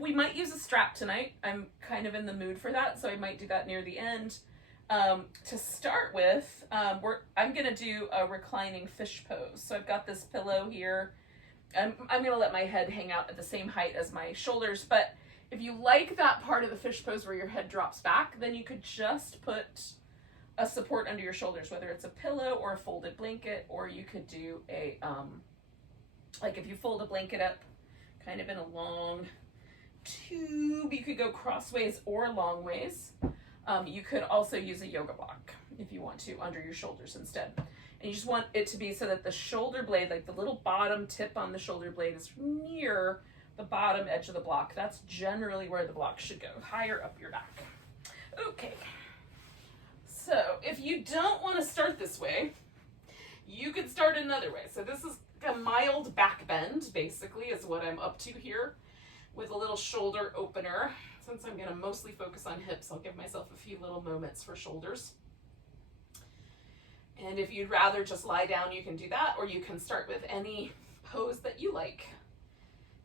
We might use a strap tonight. I'm kind of in the mood for that, so I might do that near the end. To start with, I'm gonna do a reclining fish pose. So I've got this pillow here. I'm gonna let my head hang out at the same height as my shoulders, but if you like that part of the fish pose where your head drops back, then you could just put a support under your shoulders, whether it's a pillow or a folded blanket, or you could do a, like if you fold a blanket up kind of in a long tube, you could go crossways or long ways. You could also use a yoga block if you want to under your shoulders instead. And you just want it to be so that the shoulder blade, like the little bottom tip on the shoulder blade, is near the bottom edge of the block. That's generally where the block should go, higher up your back. Okay. So if you don't want to start this way, you could start another way. So this is a mild back bend, basically, is what I'm up to here, with a little shoulder opener. Since I'm going to mostly focus on hips, I'll give myself a few little moments for shoulders. And if you'd rather just lie down, you can do that, or you can start with any pose that you like.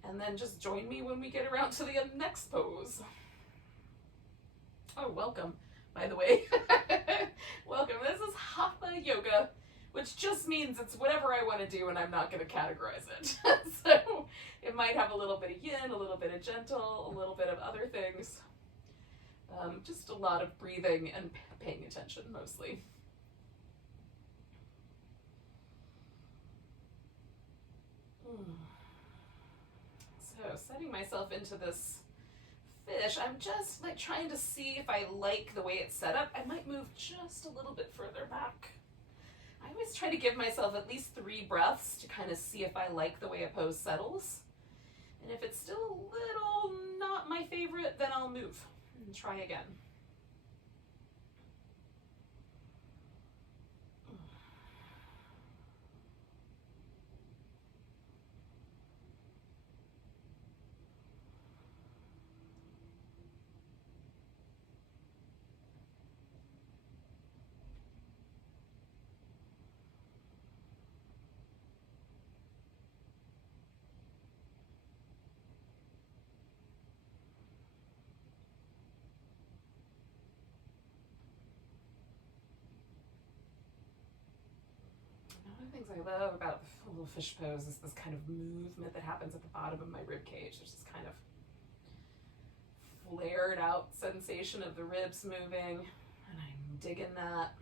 And then just join me when we get around to the next pose. Oh, welcome, by the way. Welcome. This is Hatha yoga, which just means it's whatever I want to do and I'm not going to categorize it. So it might have a little bit of yin, a little bit of gentle, a little bit of other things. Just a lot of breathing and paying attention mostly. So setting myself into this fish, I'm just like trying to see if I like the way it's set up. I might move just a little bit further back. I always try to give myself at least 3 breaths to kind of see if I like the way a pose settles. And if it's still a little not my favorite, then I'll move and try again. One of the things I love about the little fish pose is this kind of movement that happens at the bottom of my rib cage. There's this kind of flared out sensation of the ribs moving, and I'm digging that.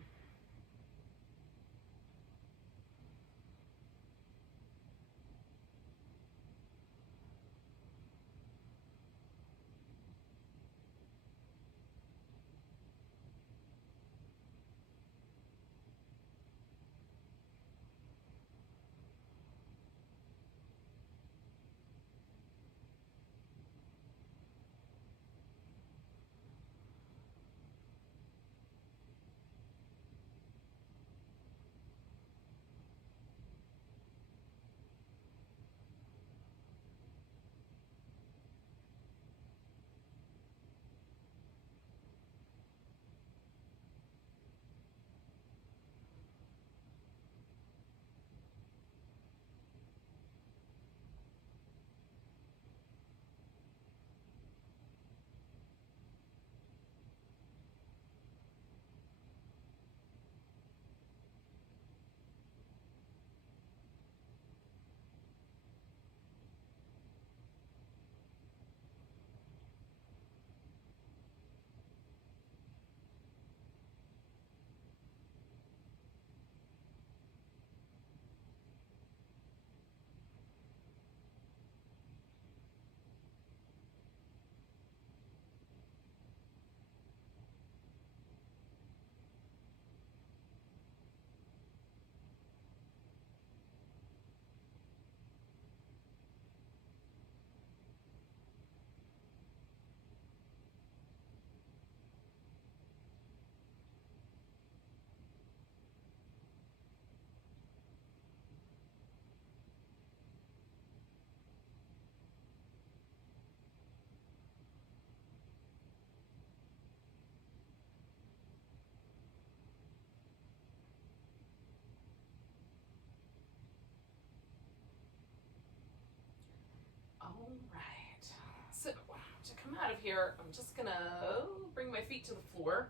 here, I'm just gonna bring my feet to the floor,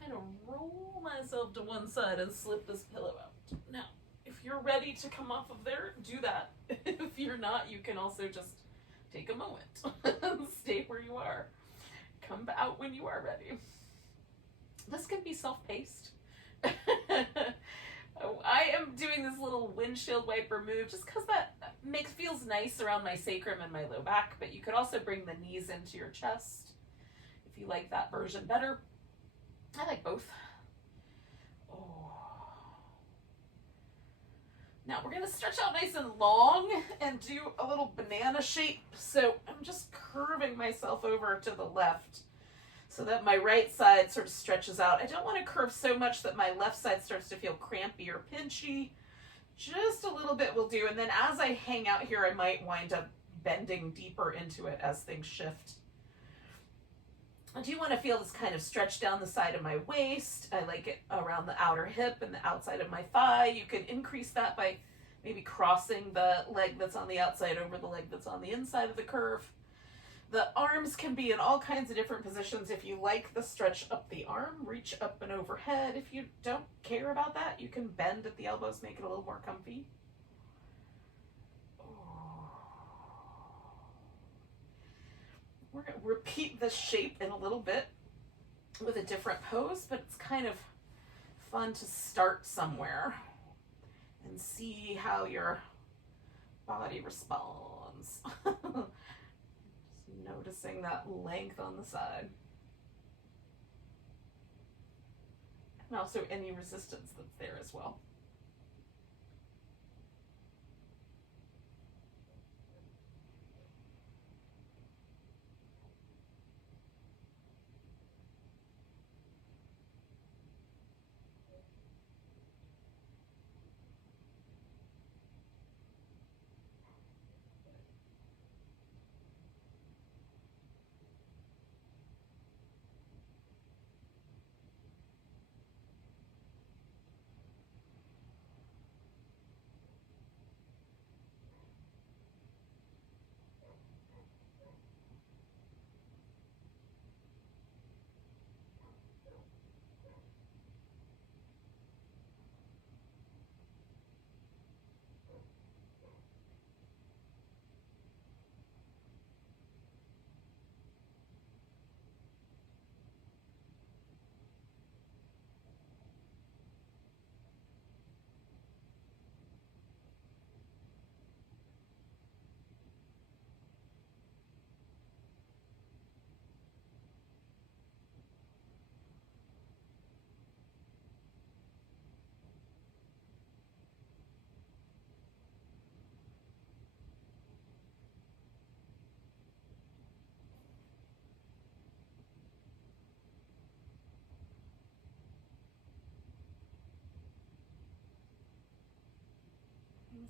kind of roll myself to one side and slip this pillow out. Now, if you're ready to come off of there, do that. If you're not, you can also just take a moment and stay where you are. Come out when you are ready. This can be self-paced. I am doing this little windshield wiper move just because that feels nice around my sacrum and my low back, but you could also bring the knees into your chest if you like that version better. I like both. Oh. Now we're going to stretch out nice and long and do a little banana shape. So I'm just curving myself over to the left so that my right side sort of stretches out. I don't want to curve so much that my left side starts to feel crampy or pinchy. Just a little bit will do. And then as I hang out here, I might wind up bending deeper into it as things shift. I do want to feel this kind of stretch down the side of my waist. I like it around the outer hip and the outside of my thigh. You can increase that by maybe crossing the leg that's on the outside over the leg that's on the inside of the curve. The arms can be in all kinds of different positions. If you like the stretch up the arm, reach up and overhead. If you don't care about that, you can bend at the elbows, make it a little more comfy. We're going to repeat this shape in a little bit with a different pose, but it's kind of fun to start somewhere and see how your body responds. Just noticing that length on the side. And also any resistance that's there as well.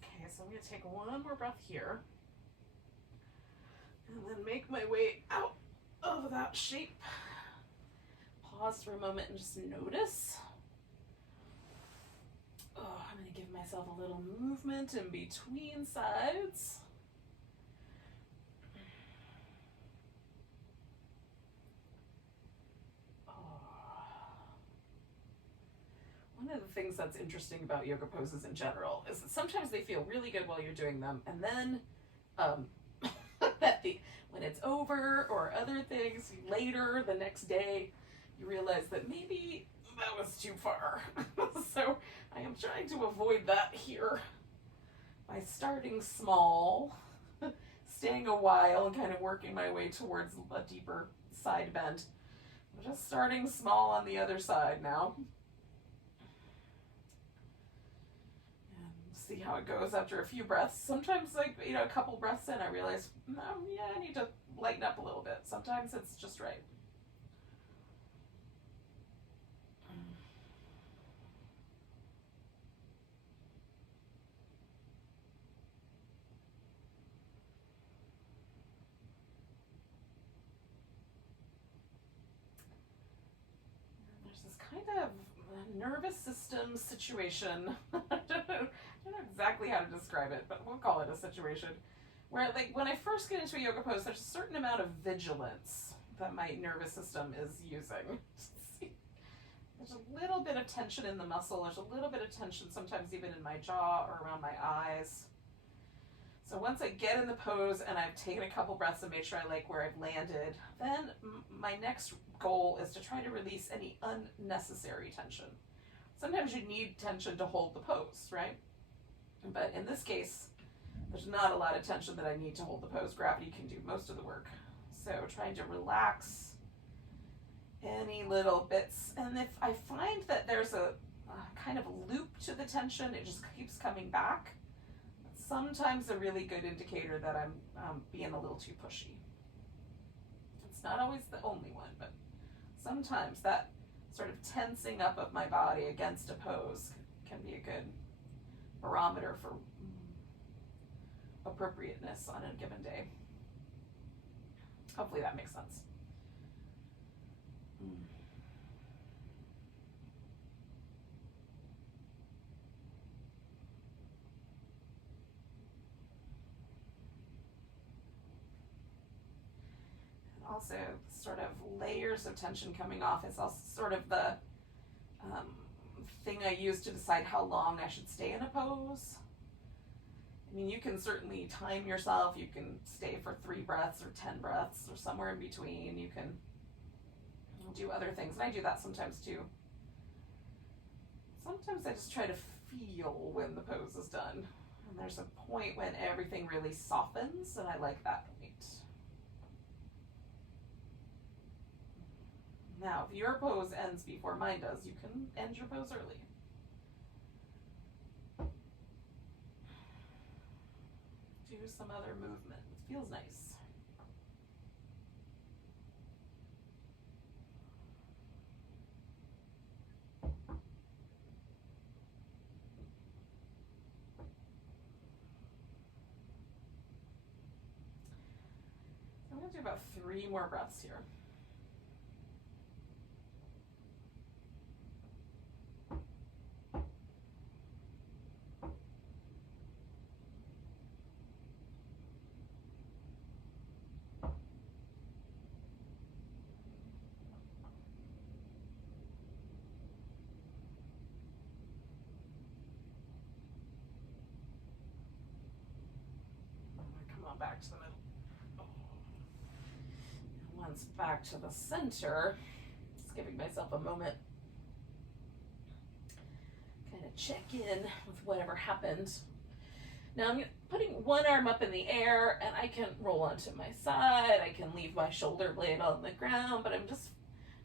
Okay, so I'm going to take one more breath here and then make my way out of that shape. Pause for a moment and just notice. Oh, I'm going to give myself a little movement in between sides. One of the things that's interesting about yoga poses in general is that sometimes they feel really good while you're doing them, and then when it's over or other things later the next day, you realize that maybe that was too far. So I am trying to avoid that here by starting small, staying a while and kind of working my way towards a deeper side bend. I'm just starting small on the other side now. See how it goes after a few breaths. Sometimes, like, a couple breaths in, I realize, yeah, I need to lighten up a little bit. Sometimes it's just right. There's this kind of nervous system situation. I don't know exactly how to describe it, but we'll call it a situation where, like, when I first get into a yoga pose, there's a certain amount of vigilance that my nervous system is using. There's a little bit of tension in the muscle. There's a little bit of tension sometimes even in my jaw or around my eyes. So once I get in the pose and I've taken a couple breaths and made sure I like where I've landed, then my next goal is to try to release any unnecessary tension. Sometimes you need tension to hold the pose, right? But in this case, there's not a lot of tension that I need to hold the pose. Gravity can do most of the work. So trying to relax any little bits. And if I find that there's a kind of loop to the tension, it just keeps coming back, sometimes a really good indicator that I'm being a little too pushy. It's not always the only one, but sometimes that sort of tensing up of my body against a pose can be a good barometer for appropriateness on a given day. Hopefully that makes sense. Also, sort of layers of tension coming off is also sort of the thing I use to decide how long I should stay in a pose. I mean, you can certainly time yourself. You can stay for 3 breaths or 10 breaths or somewhere in between. You can do other things, and I do that sometimes too. Sometimes I just try to feel when the pose is done. And there's a point when everything really softens, and I like that point. Now, if your pose ends before mine does, you can end your pose early. Do some other movement. It feels nice. I'm going to do about 3 more breaths here. Back to the middle. Once back to the center, just giving myself a moment, kind of check in with whatever happened. Now I'm putting one arm up in the air, and I can roll onto my side. I can leave my shoulder blade on the ground, but I'm just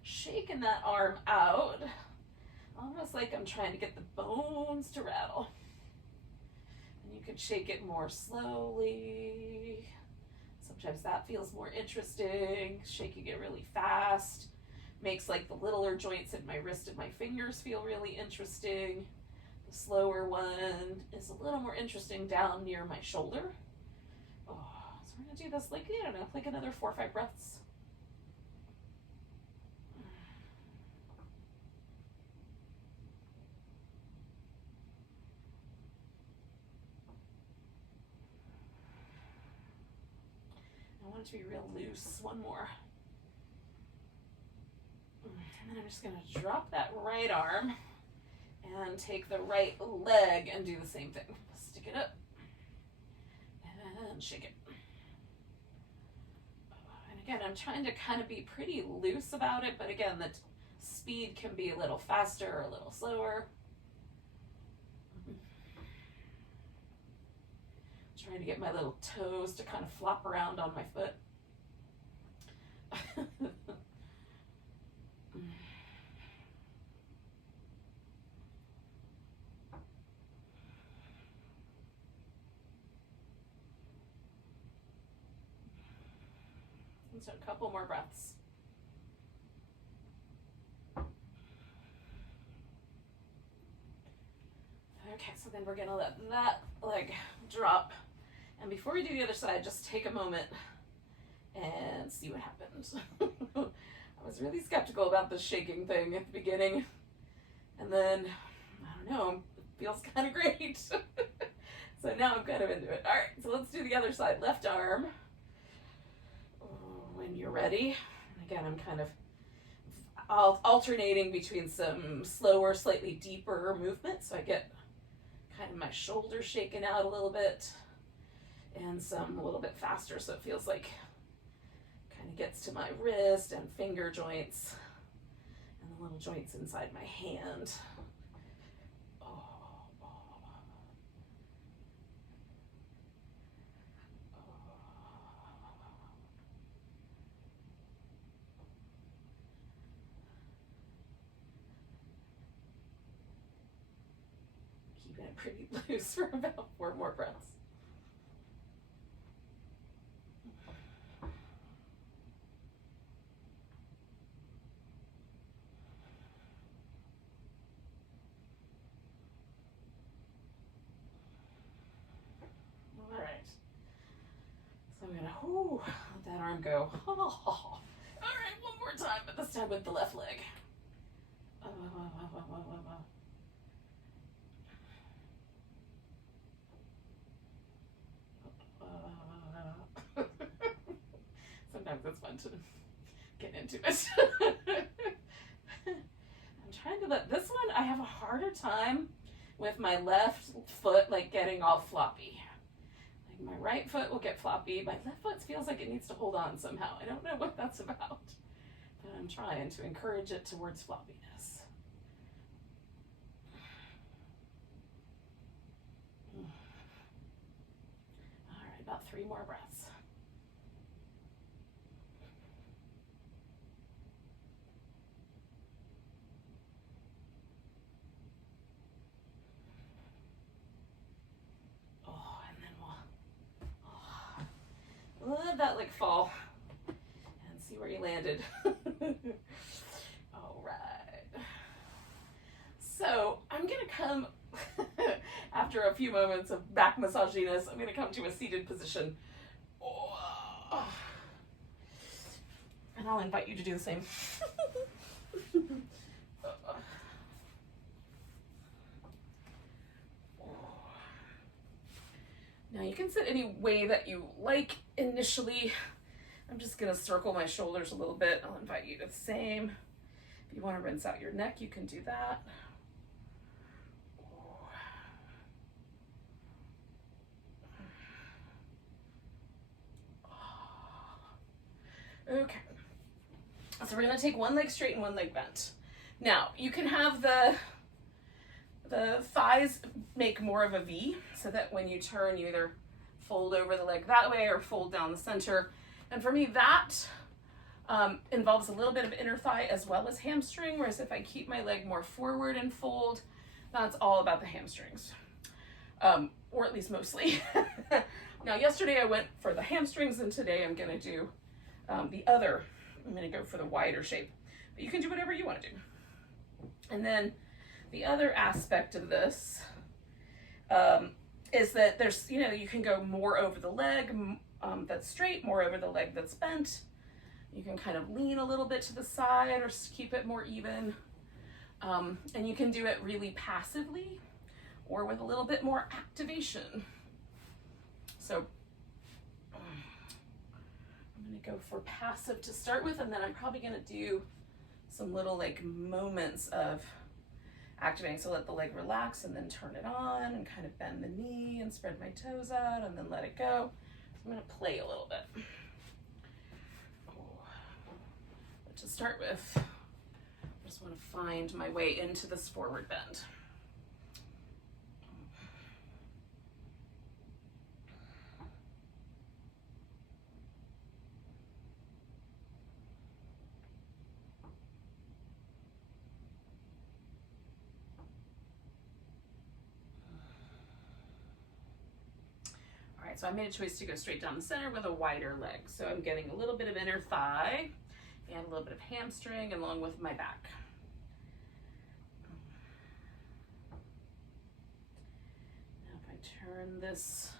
shaking that arm out, almost like I'm trying to get the bones to rattle. You can shake it more slowly. Sometimes that feels more interesting. Shaking it really fast makes like the littler joints in my wrist and my fingers feel really interesting. The slower one is a little more interesting down near my shoulder. Oh, so we're gonna do this like, I don't know, like another 4 or 5 breaths. I want it to be real loose. One more. And then I'm just going to drop that right arm and take the right leg and do the same thing. Stick it up and shake it. And again, I'm trying to kind of be pretty loose about it, but again, the speed can be a little faster or a little slower. Trying to get my little toes to kind of flop around on my foot. And so a couple more breaths. Okay, so then we're gonna let that leg drop. And before we do the other side, just take a moment and see what happens. I was really skeptical about the shaking thing at the beginning. And then, I don't know, it feels kind of great. So now I'm kind of into it. All right, so let's do the other side. Left arm. When you're ready. And Again, I'm kind of alternating between some slower, slightly deeper movement, so I get kind of my shoulders shaken out a little bit, and some a little bit faster, so it feels like kind of gets to my wrist and finger joints and the little joints inside my hand. Keeping it pretty loose for about 4 more breaths. All right. So I'm gonna let that arm go. All right, one more time, but this time with the left leg. Sometimes it's fun to get into it. I'm trying to let this one, I have a harder time with my left foot like getting all floppy. Like my right foot will get floppy. My left foot feels like it needs to hold on somehow. I don't know what that's about, but I'm trying to encourage it towards floppiness. All right, about 3 more breaths. Let that leg fall and see where you landed. All right. So I'm gonna come, after a few moments of back massaginess, I'm gonna come to a seated position. And I'll invite you to do the same. Now you can sit any way that you like initially. I'm just gonna circle my shoulders a little bit. I'll invite you to the same. If you want to rinse out your neck, you can do that. Okay. So we're gonna take one leg straight and one leg bent. Now you can have the thighs make more of a V, so that when you turn, you either fold over the leg that way or fold down the center. And for me, that involves a little bit of inner thigh as well as hamstring, whereas if I keep my leg more forward and fold, that's all about the hamstrings, or at least mostly. Now, yesterday I went for the hamstrings, and today I'm gonna do the other. I'm gonna go for the wider shape, but you can do whatever you wanna do. And then the other aspect of this is that there's, you can go more over the leg that's straight, more over the leg that's bent. You can kind of lean a little bit to the side or keep it more even. And you can do it really passively or with a little bit more activation. So I'm gonna go for passive to start with, and then I'm probably gonna do some little like moments of activating. So let the leg relax and then turn it on and kind of bend the knee and spread my toes out and then let it go. So I'm gonna play a little bit. But to start with, I just wanna find my way into this forward bend. So I made a choice to go straight down the center with a wider leg. So I'm getting a little bit of inner thigh and a little bit of hamstring along with my back. Now if I turn this,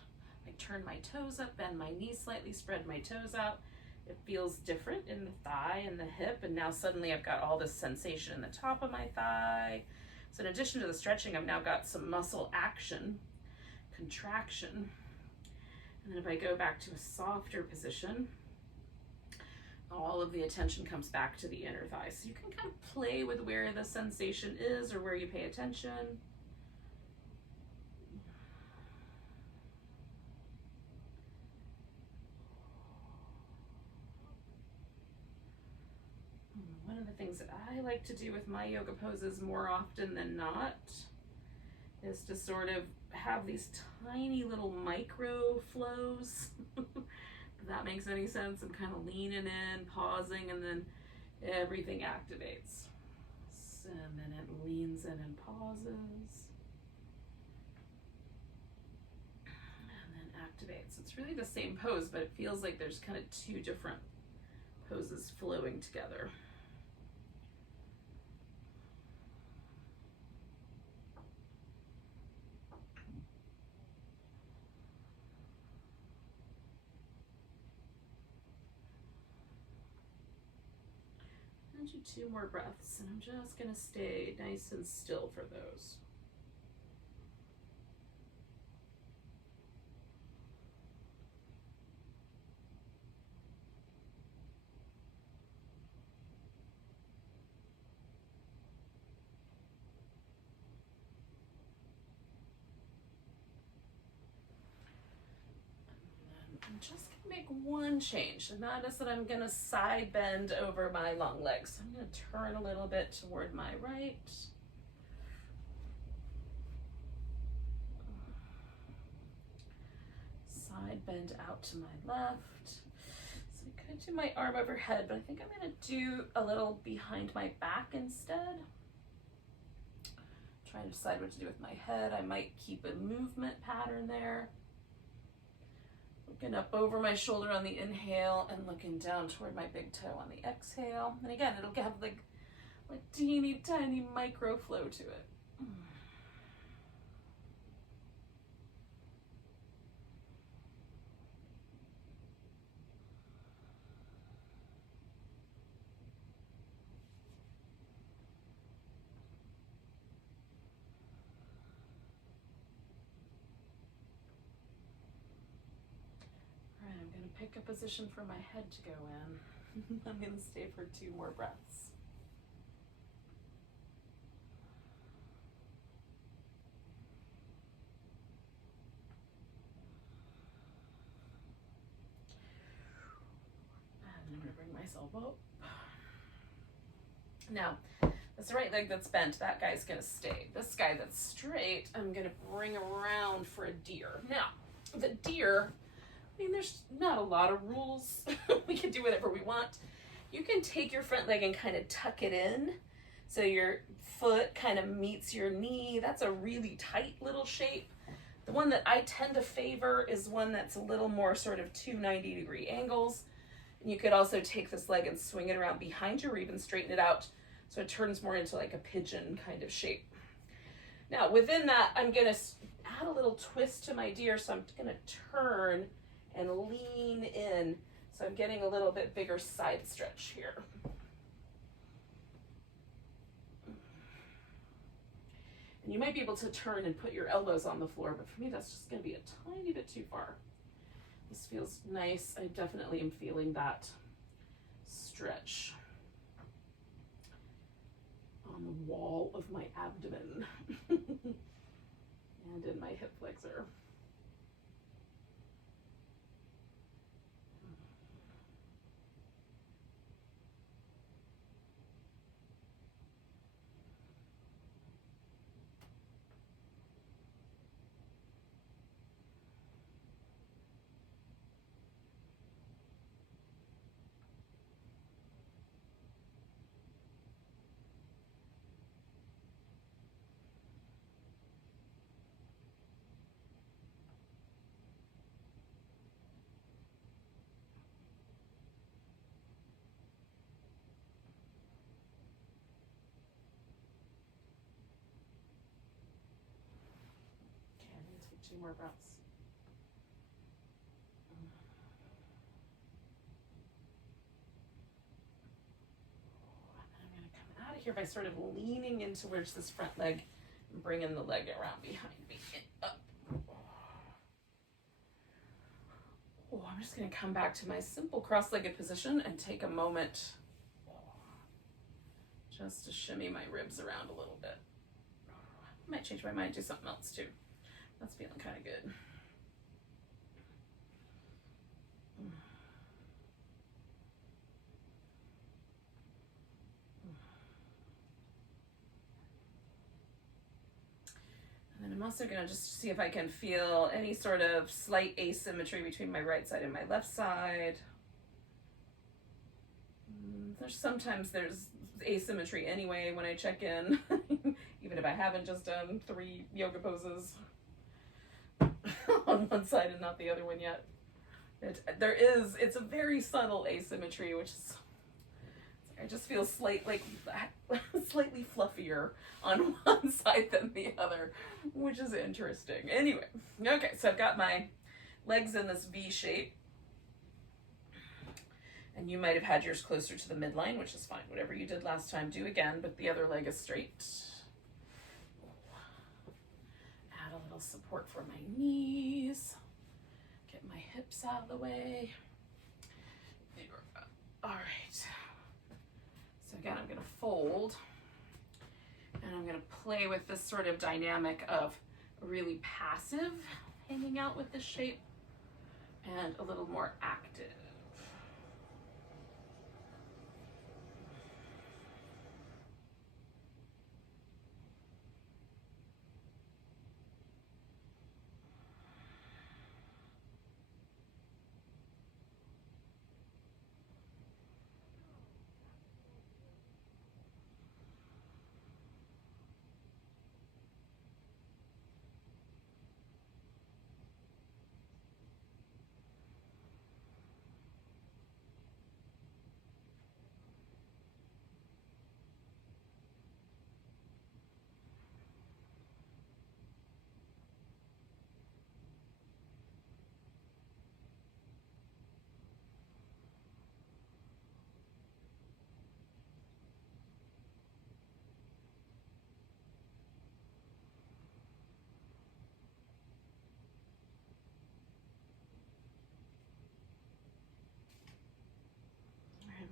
I turn my toes up, bend my knees slightly, spread my toes out, it feels different in the thigh and the hip, and now suddenly I've got all this sensation in the top of my thigh. So in addition to the stretching, I've now got some muscle action, contraction. And then if I go back to a softer position, I'll all of the attention comes back to the inner thigh. So you can kind of play with where the sensation is or where you pay attention. One of the things that I like to do with my yoga poses more often than not is to sort of have these tiny little micro flows. If that makes any sense. I'm kind of leaning in, pausing, and then everything activates. And then it leans in and pauses. And then activates. It's really the same pose, but it feels like there's kind of two different poses flowing together. Do 2 more breaths, and I'm just going to stay nice and still for those. I'm just going to make one change. And notice that I'm going to side bend over my long legs. I'm going to turn a little bit toward my right. Side bend out to my left. So I could do my arm overhead, but I think I'm going to do a little behind my back instead. Trying to decide what to do with my head. I might keep a movement pattern there. Looking up over my shoulder on the inhale and looking down toward my big toe on the exhale. And again, it'll have like teeny tiny micro flow to it. Pick a position for my head to go in. I'm going to stay for 2 more breaths. And I'm going to bring myself up. Now, that's the right leg that's bent. That guy's going to stay. This guy that's straight, I'm going to bring around for a deer. Now, the deer, I mean, there's not a lot of rules. We can do whatever we want. You can take your front leg and kind of tuck it in so your foot kind of meets your knee. That's a really tight little shape. The one that I tend to favor is one that's a little more sort of 2 90-degree angles. And you could also take this leg and swing it around behind you or even straighten it out so it turns more into like a pigeon kind of shape. Now, within that, I'm going to add a little twist to my deer, so I'm going to turn and lean in. So I'm getting a little bit bigger side stretch here. And you might be able to turn and put your elbows on the floor, but for me that's just going to be a tiny bit too far. This feels nice. I definitely am feeling that stretch on the wall of my abdomen and in my hip flexor. Okay, I'm going to take 2 more breaths. Here by sort of leaning in towards this front leg and bringing the leg around behind me. Up. Oh, I'm I'm just going to come back to my simple cross-legged position and take a moment just to shimmy my ribs around a little bit. I might change my mind, do something else too. That's feeling kind of good. And then I'm also going to just see if I can feel any sort of slight asymmetry between my right side and my left side. Sometimes there's asymmetry anyway when I check in, even if I haven't just done 3 yoga poses on one side and not the other one yet. It's a very subtle asymmetry, which is, I just feel slightly fluffier on one side than the other, which is interesting. Anyway, okay, so I've got my legs in this V shape. And you might have had yours closer to the midline, which is fine. Whatever you did last time, do again, but the other leg is straight. Add a little support for my knees. Get my hips out of the way. All right. So again, I'm gonna fold, and I'm gonna play with this sort of dynamic of really passive, hanging out with this shape, and a little more active.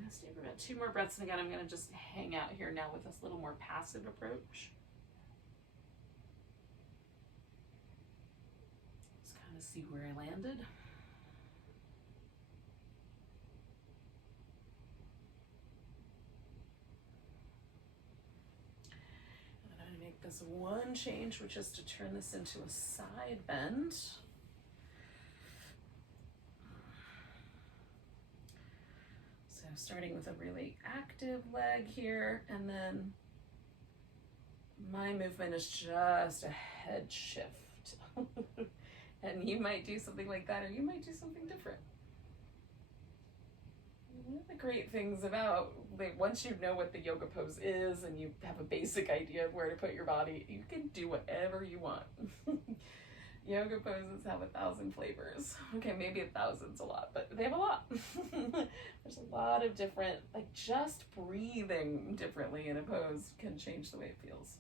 Stay for about 2 more breaths, and again, I'm going to just hang out here now with this little more passive approach. Just kind of see where I landed. And then I'm going to make this one change, which is to turn this into a side bend. Starting with a really active leg here, and then my movement is just a head shift. And you might do something like that, or you might do something different. One of the great things about, like, once you know what the yoga pose is and you have a basic idea of where to put your body, you can do whatever you want. Yoga poses have 1,000 flavors. Okay, maybe 1,000's a lot, but they have a lot. There's a lot of different, like, just breathing differently in a pose can change the way it feels.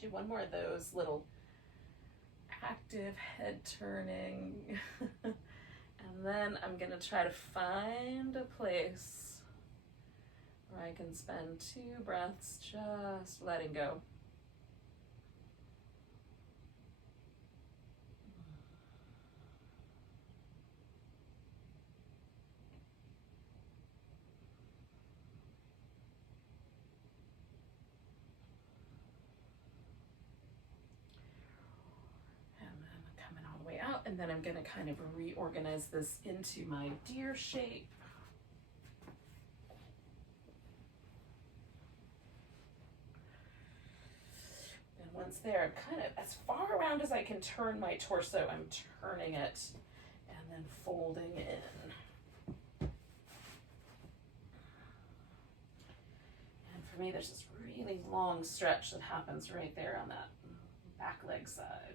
Do one more of those little active head turning. And then I'm going to try to find a place where I can spend 2 breaths just letting go. And then I'm going to kind of reorganize this into my deer shape. And once there, I'm kind of as far around as I can turn my torso, I'm turning it and then folding in. And for for me, there's this really long stretch that happens right there on that back leg side.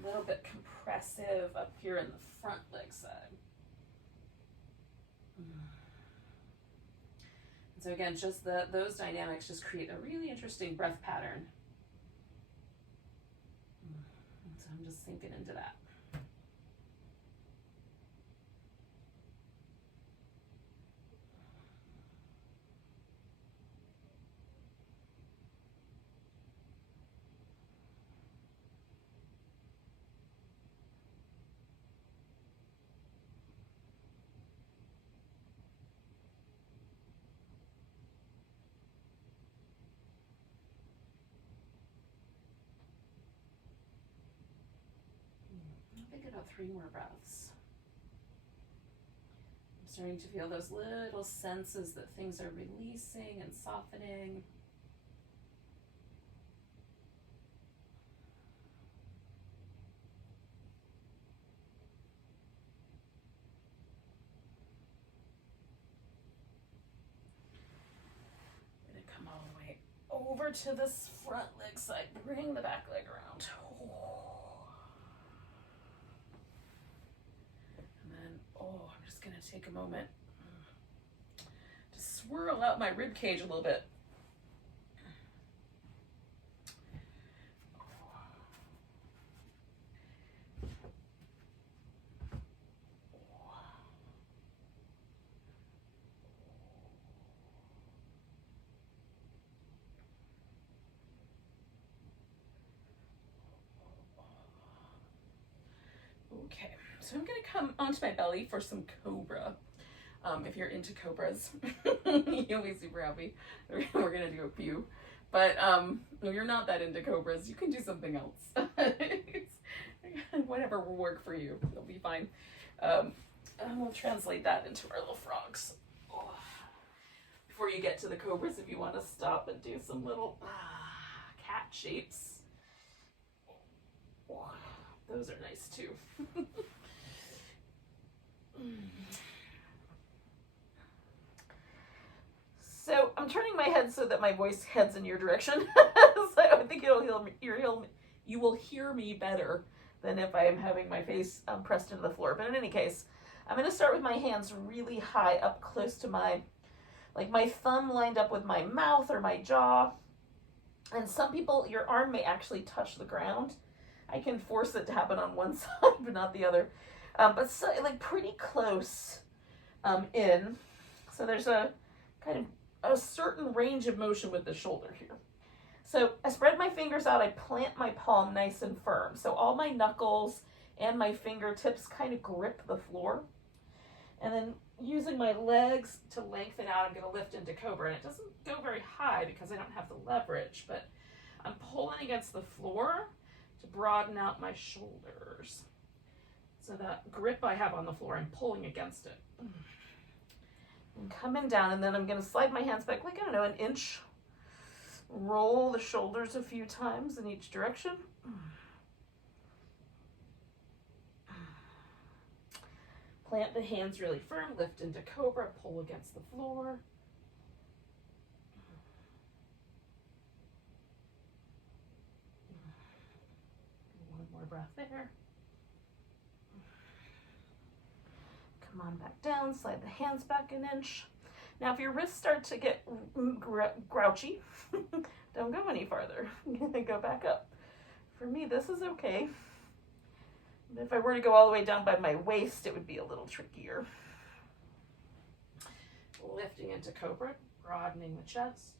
A little bit compressive up here in the front leg side. And so again, just those dynamics just create a really interesting breath pattern. And so I'm just sinking into that. I think about 3 more breaths. I'm starting to feel those little senses that things are releasing and softening. I'm going to come all the way over to this front leg side. Bring the back leg around. I'm just going to take a moment to swirl out my rib cage a little bit. Okay, so I'm going to come onto my belly for some Cobra. If you're into Cobras, you'll be super happy. We're going to do a few. But if you're not that into Cobras, you can do something else. Whatever will work for you. It'll be fine. And we'll translate that into our little frogs. Oh. Before you get to the Cobras, if you want to stop and do some little cat shapes. Oh. Those are nice too. So I'm turning my head so that my voice heads in your direction. So I think you will hear me better than if I am having my face pressed into the floor. But in any case, I'm going to start with my hands really high up close to my thumb lined up with my mouth or my jaw. And some people, your arm may actually touch the ground. I can force it to happen on one side, but not the other. But so, pretty close in. So there's a kind of a certain range of motion with the shoulder here. So I spread my fingers out. I plant my palm nice and firm. So all my knuckles and my fingertips kind of grip the floor. And then using my legs to lengthen out, I'm going to lift into Cobra. And it doesn't go very high because I don't have the leverage, but I'm pulling against the floor to broaden out my shoulders. So that grip I have on the floor, I'm pulling against it. And coming down, and then I'm going to slide my hands back, an inch. Roll the shoulders a few times in each direction. Plant the hands really firm, lift into Cobra, pull against the floor. One more breath there. Come on back down, slide the hands back an inch. Now if your wrists start to get grouchy, don't go any farther. Go back up. For me, this is okay. If I were to go all the way down by my waist, it would be a little trickier. Lifting into Cobra, broadening the chest.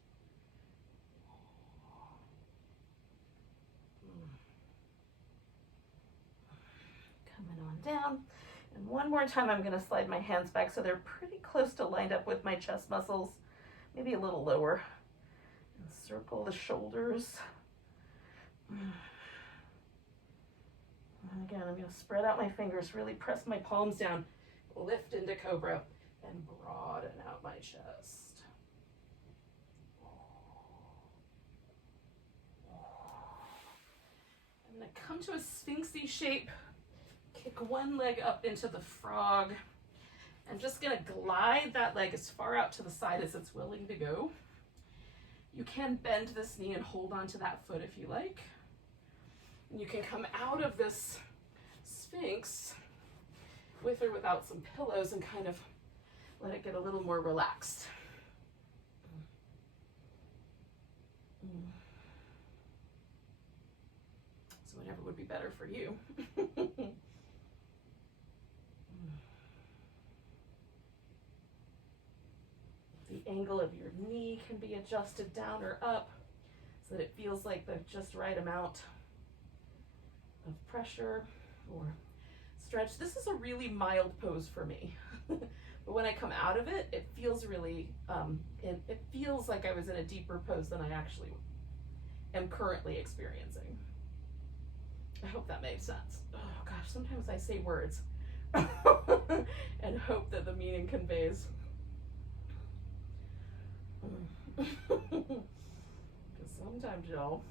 Coming on down. And one more time, I'm going to slide my hands back so they're pretty close to lined up with my chest muscles, maybe a little lower. And circle the shoulders. And again, I'm going to spread out my fingers, really press my palms down, lift into Cobra, and broaden out my chest. I'm going to come to a sphinxy shape. Kick one leg up into the frog, I'm just gonna glide that leg as far out to the side as it's willing to go. You can bend this knee and hold onto that foot if you like. And you can come out of this Sphinx with or without some pillows and kind of let it get a little more relaxed. So whatever would be better for you. The angle of your knee can be adjusted down or up so that it feels like the just right amount of pressure or stretch. This is a really mild pose for me. But when I come out of it, it feels really, it feels like I was in a deeper pose than I actually am currently experiencing. I hope that made sense. Oh gosh, sometimes I say words and hope that the meaning conveys. Because sometimes, y'all.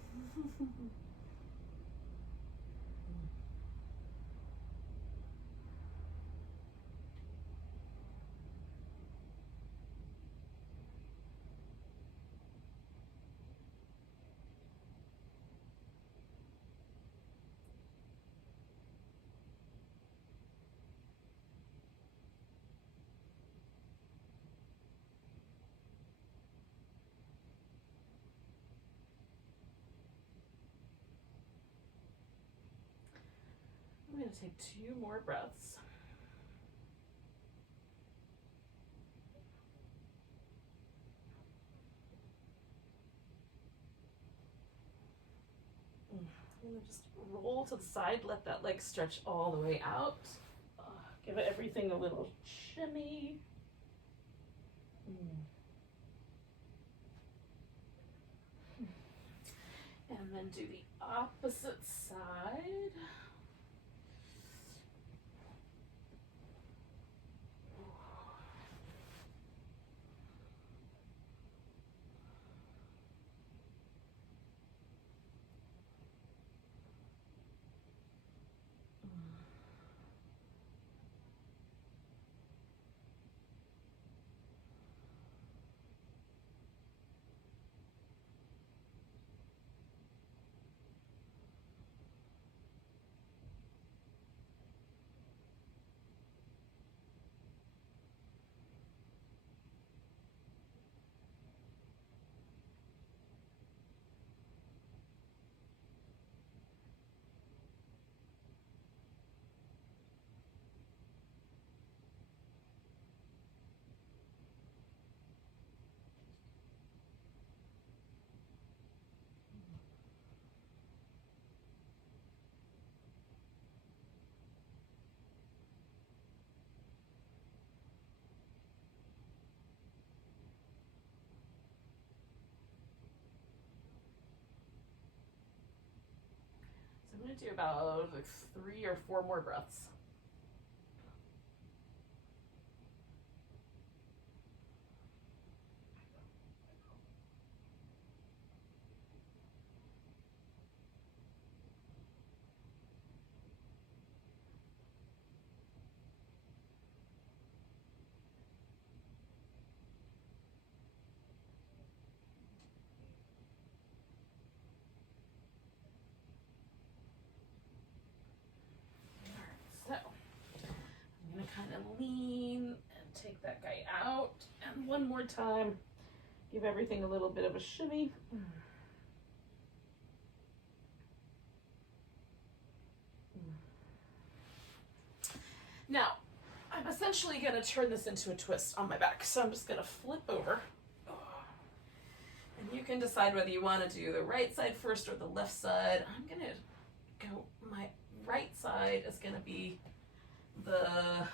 I'm going to take 2 more breaths. I'm going to just roll to the side, let that leg stretch all the way out. Give everything a little shimmy. And then do the opposite side. I'm going to do about like 3 or 4 more breaths. Kind of lean and take that guy out, and one more time give everything a little bit of a shimmy. Now I'm essentially going to turn this into a twist on my back, so I'm just going to flip over, and you can decide whether you want to do the right side first or the left side. I'm going to go, my right side is going to be the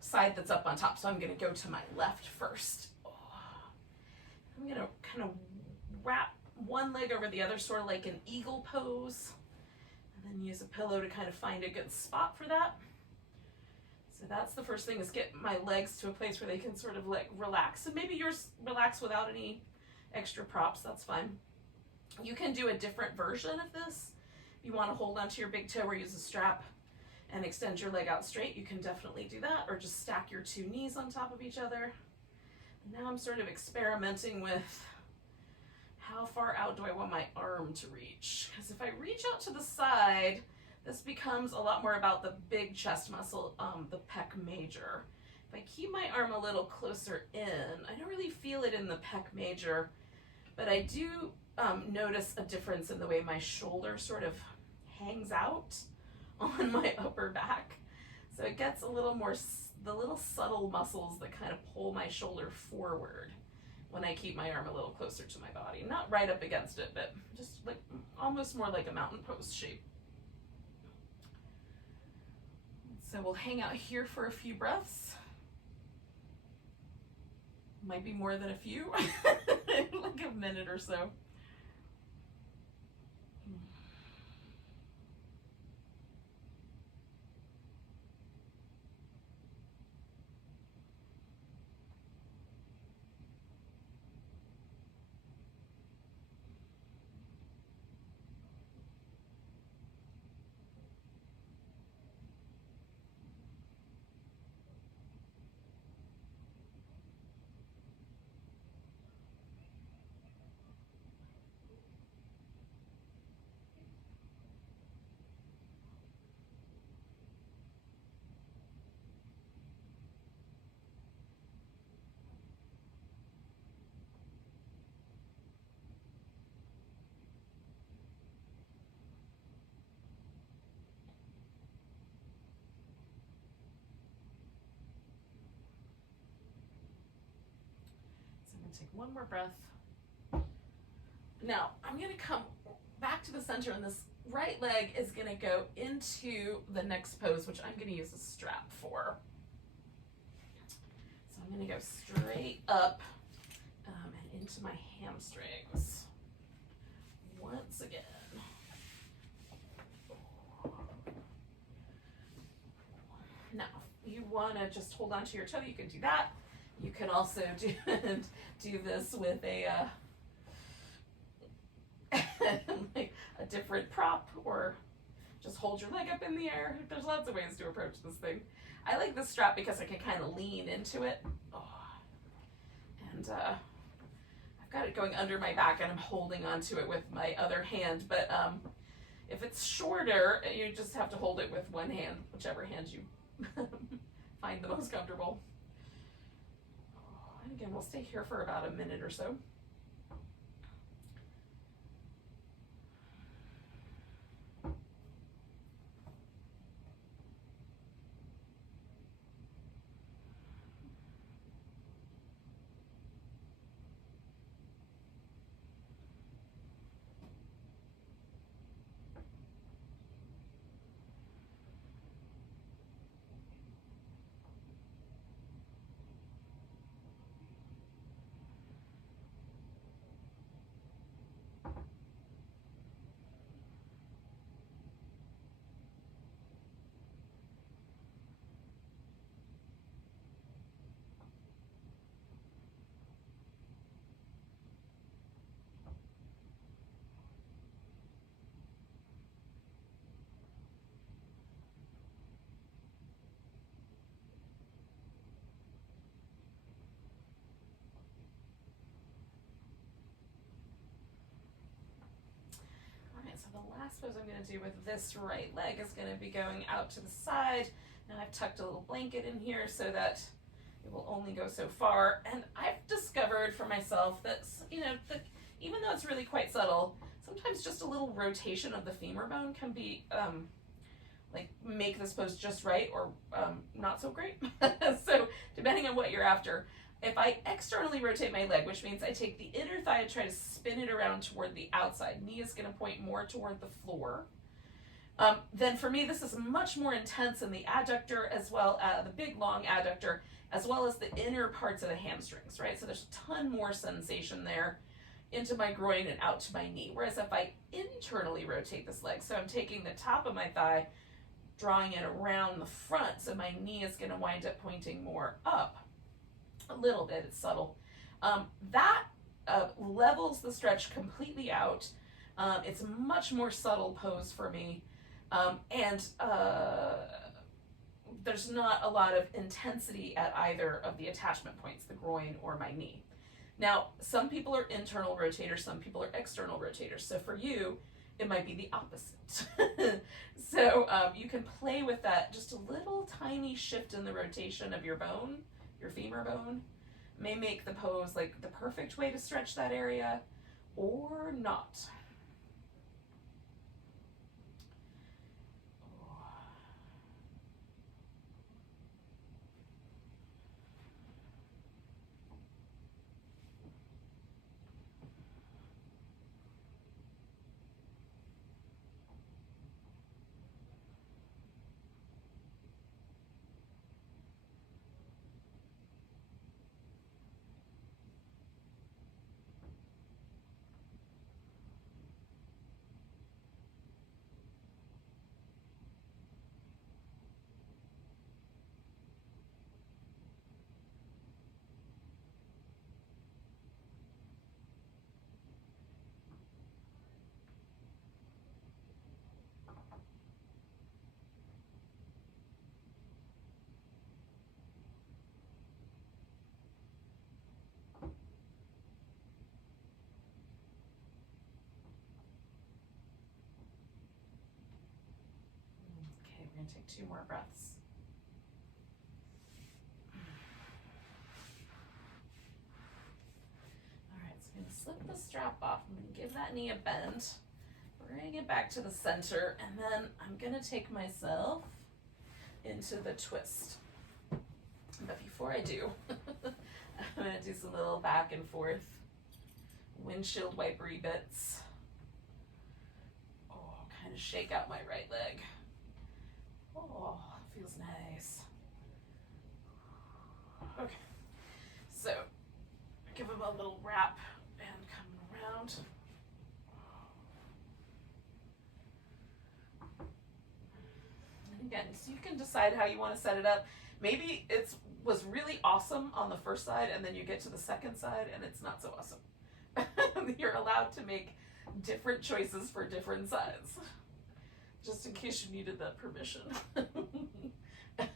side that's up on top, so I'm going to go to my left first. I'm going to kind of wrap one leg over the other, sort of like an eagle pose, and then use a pillow to kind of find a good spot for that. So that's the first thing, is get my legs to a place where they can sort of like relax. And maybe yours relax without any extra props, that's fine. You can do a different version of this. If you want to hold onto your big toe or use a strap, and extend your leg out straight, you can definitely do that, or just stack your two knees on top of each other. Now I'm sort of experimenting with how far out do I want my arm to reach? Because if I reach out to the side, this becomes a lot more about the big chest muscle, the pec major. If I keep my arm a little closer in, I don't really feel it in the pec major, but I do notice a difference in the way my shoulder sort of hangs out on my upper back. So it gets a little more, the little subtle muscles that kind of pull my shoulder forward when I keep my arm a little closer to my body. Not right up against it, but just like almost more like a mountain pose shape. So we'll hang out here for a few breaths. Might be more than a few, like a minute or so. Take one more breath. Now I'm going to come back to the center, and this right leg is going to go into the next pose, which I'm going to use a strap for. So I'm going to go straight up and into my hamstrings once again. Now, if you want to just hold on to your toe, you can do that. You can also do this with like a different prop, or just hold your leg up in the air. There's lots of ways to approach this thing. I like this strap because I can kind of lean into it. And I've got it going under my back, and I'm holding onto it with my other hand. But if it's shorter, you just have to hold it with one hand, whichever hand you find the most comfortable. And again, we'll stay here for about a minute or so. So the last pose I'm going to do with this right leg is going to be going out to the side. Now I've tucked a little blanket in here so that it will only go so far. And I've discovered for myself that, you know, even though it's really quite subtle, sometimes just a little rotation of the femur bone can be, like, make this pose just right or not so great. So depending on what you're after. If I externally rotate my leg, which means I take the inner thigh and try to spin it around toward the outside, knee is going to point more toward the floor, then for me this is much more intense in the adductor, as well as the big long adductor, as well as the inner parts of the hamstrings, right? So there's a ton more sensation there into my groin and out to my knee. Whereas if I internally rotate this leg, so I'm taking the top of my thigh, drawing it around the front, so my knee is going to wind up pointing more up. A little bit, it's subtle. That levels the stretch completely out. It's a much more subtle pose for me. And there's not a lot of intensity at either of the attachment points, the groin or my knee. Now, some people are internal rotators, some people are external rotators. So for you, it might be the opposite. So you can play with that. Just a little tiny shift in the rotation of your bone, your femur bone, may make the pose like the perfect way to stretch that area or not. Okay, we're gonna take 2 more breaths. All right, so I'm gonna slip the strap off. I'm gonna give that knee a bend, bring it back to the center, and then I'm gonna take myself into the twist. But before I do, I'm gonna do some little back and forth windshield wipery bits. Oh, kind of shake out my right leg. Oh, feels nice. Okay, so give him a little wrap and come around. And again, so you can decide how you want to set it up. Maybe it was really awesome on the first side, and then you get to the second side and it's not so awesome. You're allowed to make different choices for different sides. Just in case you needed that permission.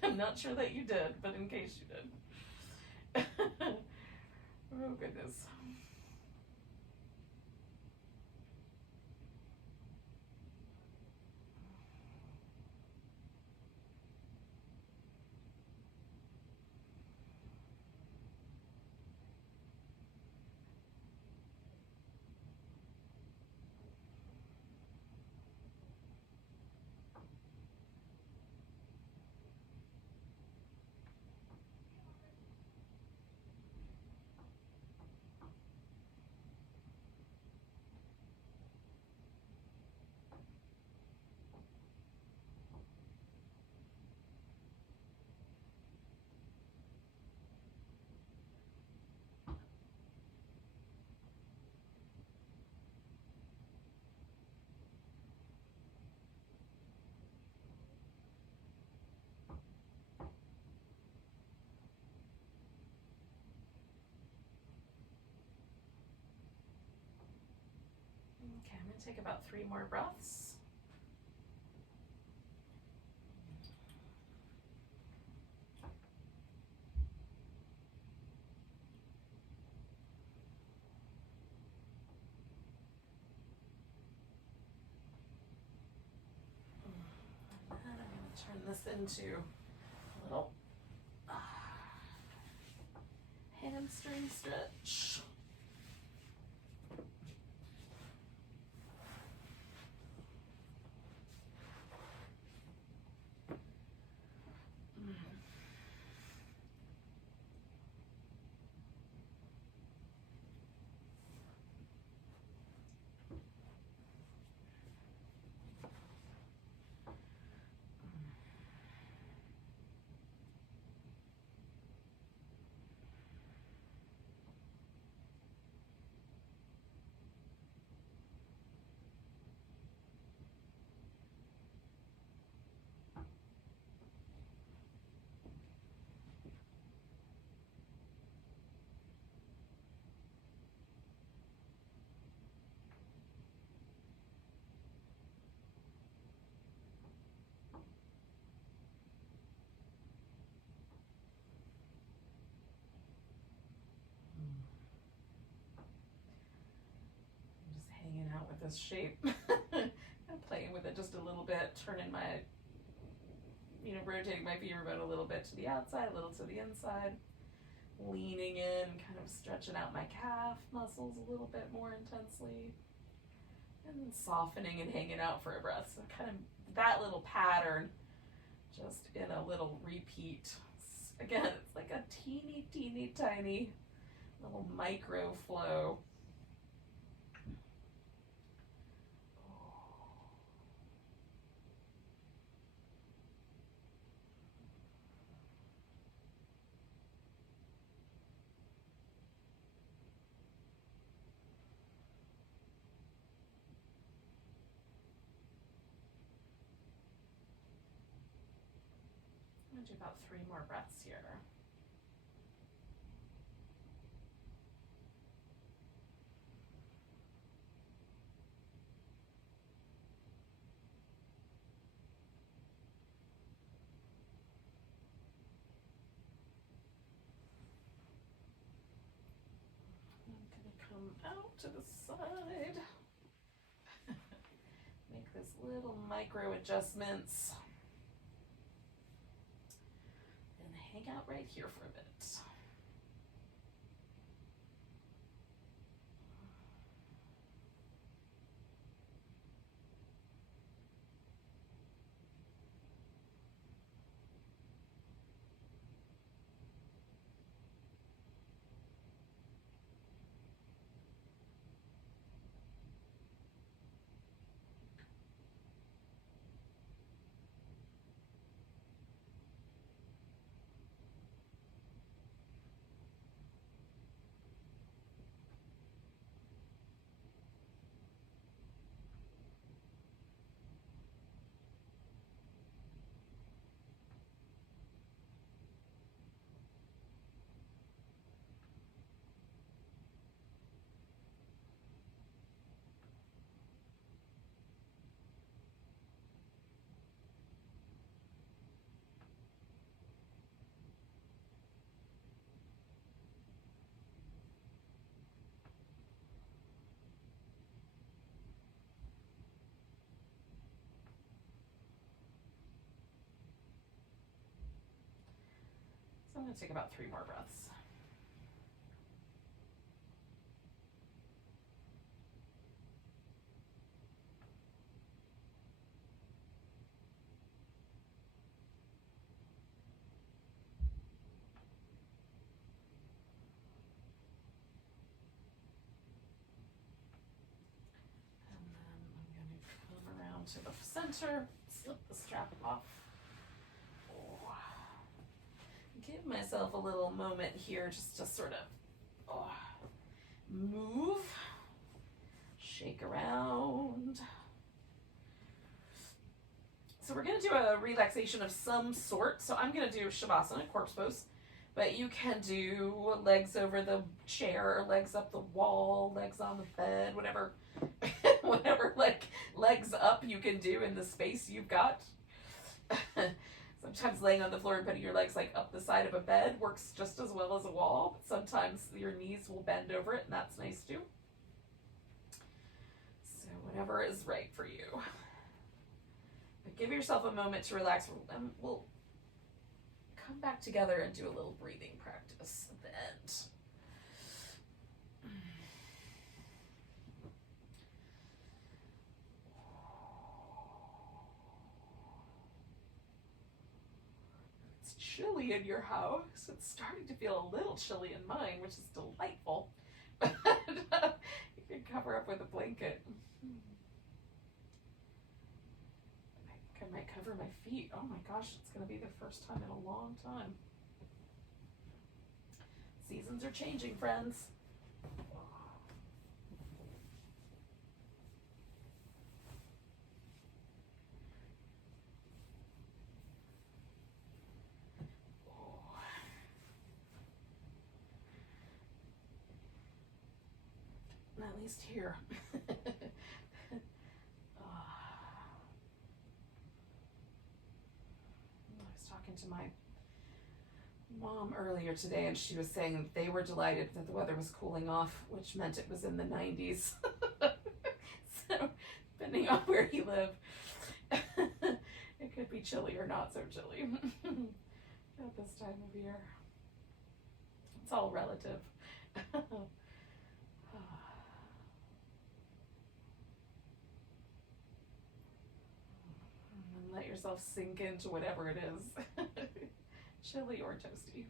I'm not sure that you did, but in case you did. Oh, goodness. Okay, I'm going to take about 3 more breaths. And then I'm going to turn this into a little hamstring stretch. with this shape. I'm playing with it just a little bit, turning my, rotating my femur bone a little bit to the outside, a little to the inside, leaning in, kind of stretching out my calf muscles a little bit more intensely, and then softening and hanging out for a breath. So kind of that little pattern, just in a little repeat. Again, it's like a teeny, teeny, tiny little micro flow. I'm going to do about 3 more breaths here. Out to the side. Make this little micro adjustments. And hang out right here for a bit. So I'm going to take about 3 more breaths. And then I'm going to come around to the center, slip the strap off. Give myself a little moment here just to sort of move, shake around. So we're going to do a relaxation of some sort. So I'm going to do Shavasana, corpse pose, but you can do legs over the chair, legs up the wall, legs on the bed, whatever, whatever legs up you can do in the space you've got. Sometimes laying on the floor and putting your legs like up the side of a bed works just as well as a wall, but sometimes your knees will bend over it, and that's nice too. So whatever is right for you. But give yourself a moment to relax, and we'll come back together and do a little breathing practice at the end. Chilly in your house. It's starting to feel a little chilly in mine, which is delightful. But you can cover up with a blanket. I think I might cover my feet. Oh my gosh, it's going to be the first time in a long time. Seasons are changing, friends. At least here. I was talking to my mom earlier today, and she was saying that they were delighted that the weather was cooling off, which meant it was in the 90s. So depending on where you live. It could be chilly or not so chilly at this time of year. It's all relative. And let yourself sink into whatever it is, chilly or toasty.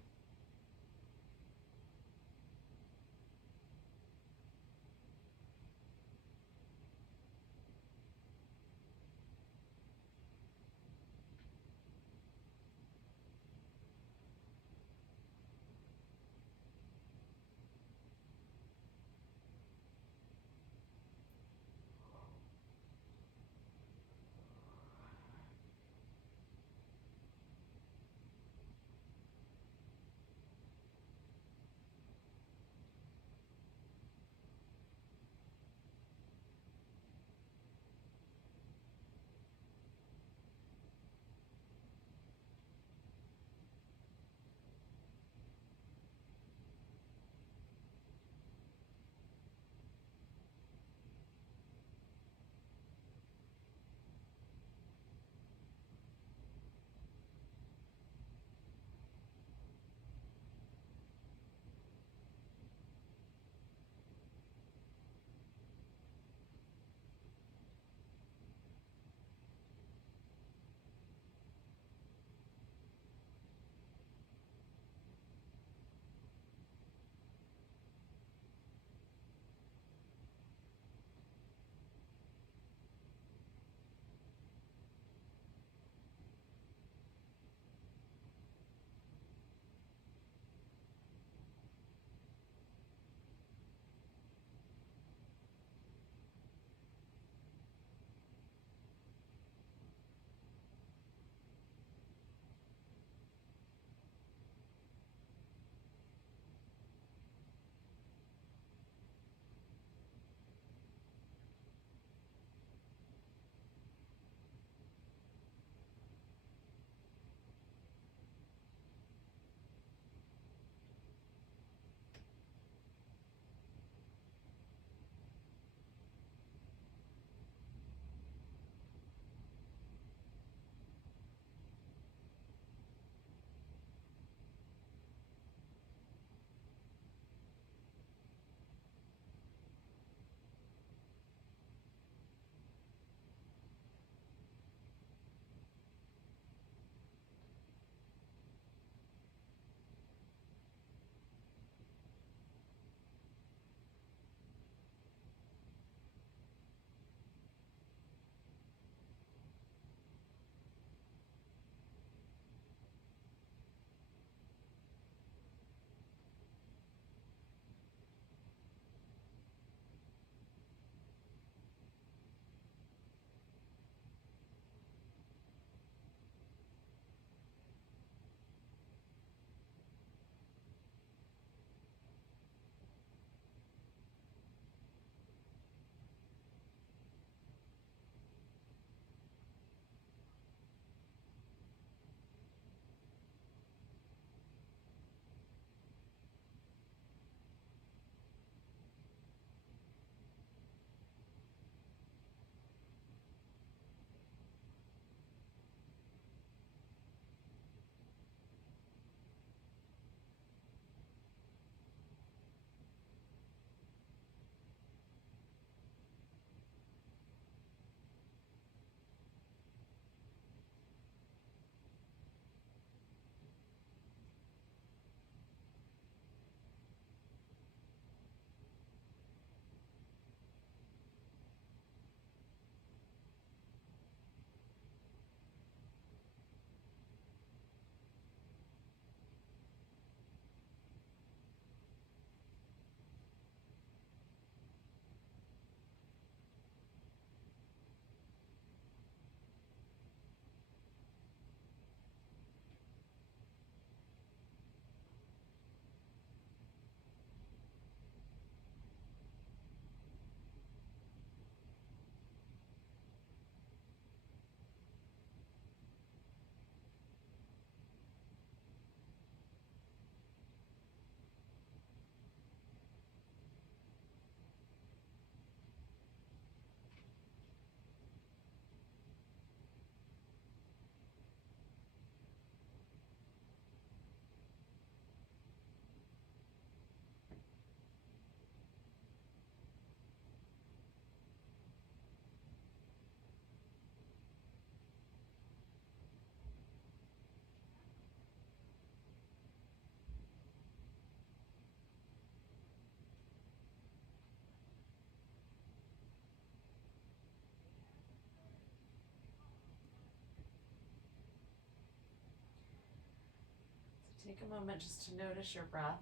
Take a moment just to notice your breath.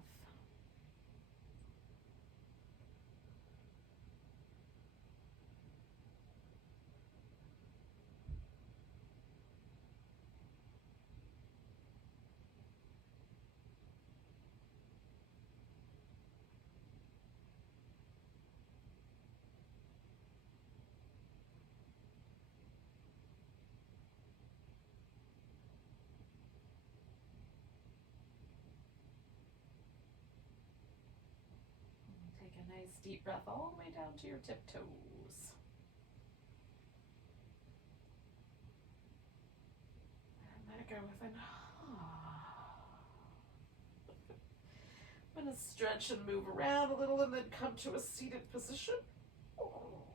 Take a nice deep breath all the way down to your tiptoes. And let it go with an I'm going to stretch and move around a little and then come to a seated position. I'll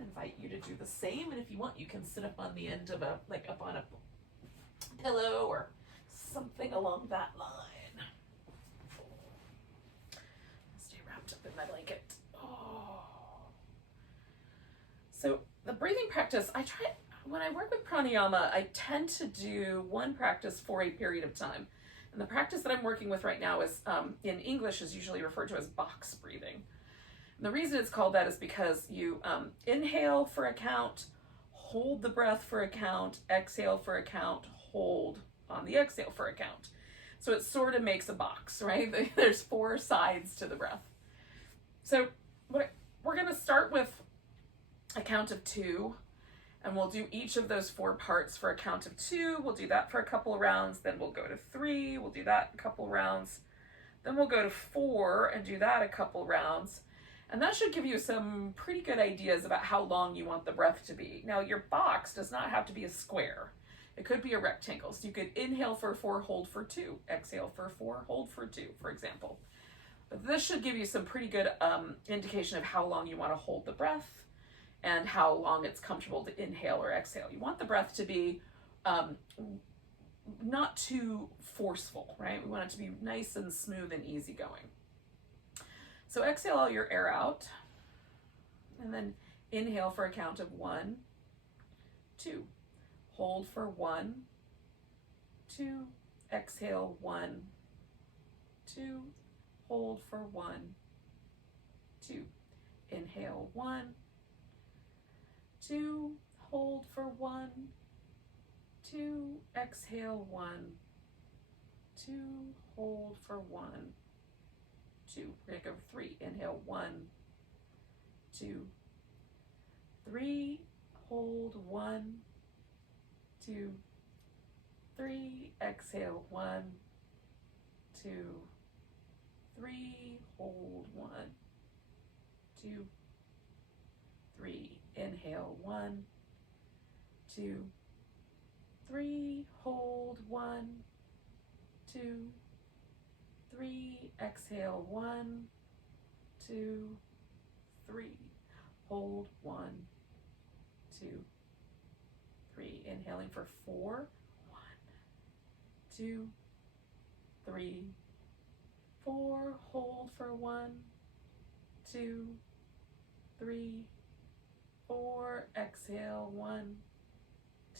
invite you to do the same, and if you want, you can sit up on the end of up on a pillow or something along that line. Stay wrapped up in my blanket. So the breathing practice, when I work with pranayama, I tend to do one practice for a period of time. And the practice that I'm working with right now is, in English, is usually referred to as box breathing. And the reason it's called that is because you inhale for a count, hold the breath for a count, exhale for a count, hold on the exhale for a count. So it sort of makes a box, right? There's 4 sides to the breath. So we're going to start with a count of 2, and we'll do each of those 4 parts for a count of 2. We'll do that for a couple of rounds, then we'll go to 3, we'll do that a couple of rounds, then we'll go to 4 and do that a couple rounds. And that should give you some pretty good ideas about how long you want the breath to be. Now, your box does not have to be a square. It could be a rectangle. So you could inhale for 4, hold for 2, exhale for 4, hold for 2, for example. But this should give you some pretty good indication of how long you want to hold the breath and how long it's comfortable to inhale or exhale. You want the breath to be not too forceful, right? We want it to be nice and smooth and easygoing. So exhale all your air out, and then inhale for a count of 1, 2. Hold for 1, 2. Exhale 1, 2. Hold for 1, 2. Inhale 1, 2. Hold for 1, 2. Exhale 1, 2. Hold for 1, 2. We're going to go 3. Inhale 1, 2, 3. Hold 1, 2, 3. Exhale 1, 2, 3. Hold 1, 2, 3. Inhale 1, 2, 3. Hold 1, 2, 3. Exhale 1, 2, 3. Hold 1, 2, 3. Inhaling for 4. 1, 2, 3, 4. Hold for 1, 2, 3, 4. Exhale 1,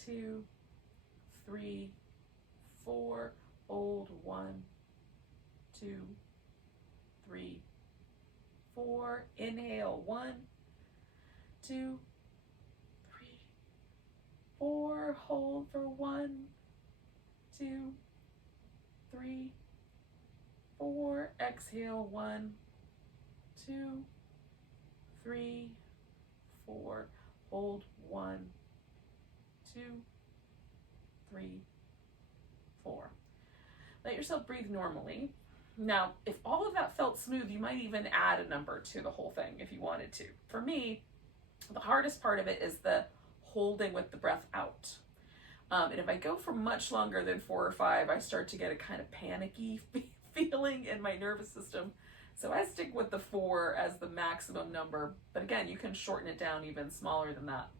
2, 3, 4. Hold 1, 2, 3, 4. Inhale 1, 2, 3, 4. Hold for 1, 2, 3, 4. Exhale 1, 2, 3, 4. Hold 1, 2, 3, 4. Let yourself breathe normally. Now, if all of that felt smooth, you might even add a number to the whole thing if you wanted to. For me, the hardest part of it is the holding with the breath out. And if I go for much longer than 4 or 5, I start to get a kind of panicky feeling in my nervous system. So I stick with the 4 as the maximum number. But again, you can shorten it down even smaller than that.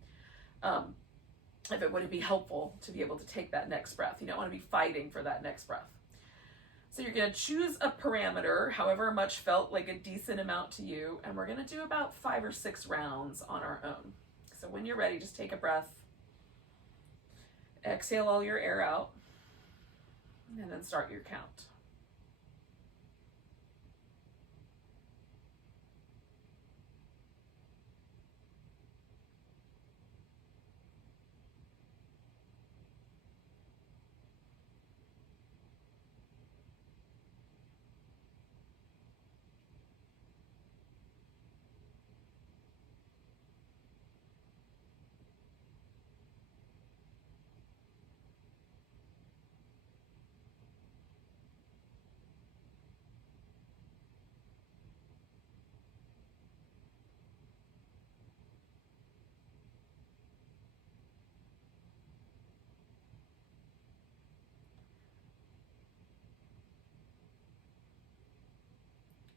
If it would be helpful to be able to take that next breath. You don't want to be fighting for that next breath. So you're going to choose a parameter, however much felt like a decent amount to you, and we're going to do about 5 or 6 rounds on our own. So when you're ready, just take a breath. Exhale all your air out. And then start your count.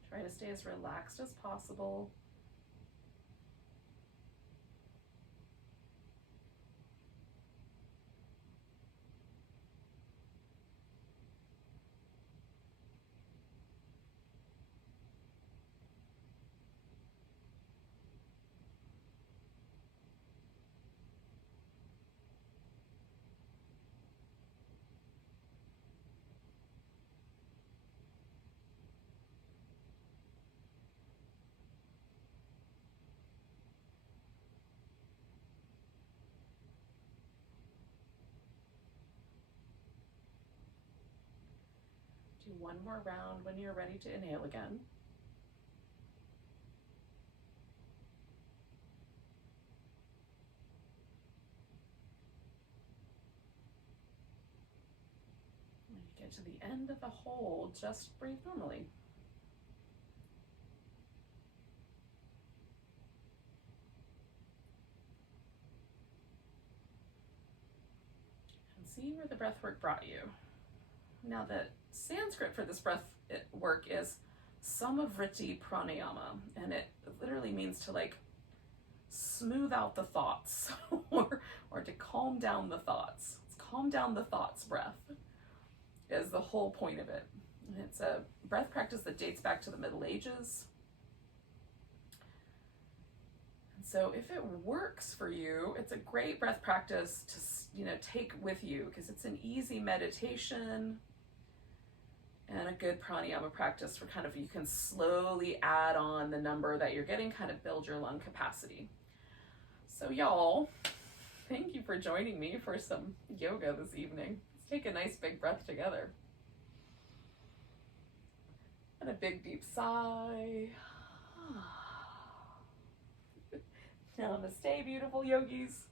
Try to stay as relaxed as possible. Do one more round when you're ready to inhale again. When you get to the end of the hold, just breathe normally. And see where the breath work brought you. Now, the Sanskrit for this breath work is Samavriti Pranayama, and it literally means to like smooth out the thoughts or to calm down the thoughts. It's calm down the thoughts breath is the whole point of it. And it's a breath practice that dates back to the Middle Ages. And so if it works for you, it's a great breath practice to, take with you, because it's an easy meditation and a good pranayama practice for kind of, you can slowly add on the number that you're getting, kind of build your lung capacity. So y'all, thank you for joining me for some yoga this evening. Let's take a nice big breath together. And a big deep sigh. Namaste, beautiful yogis.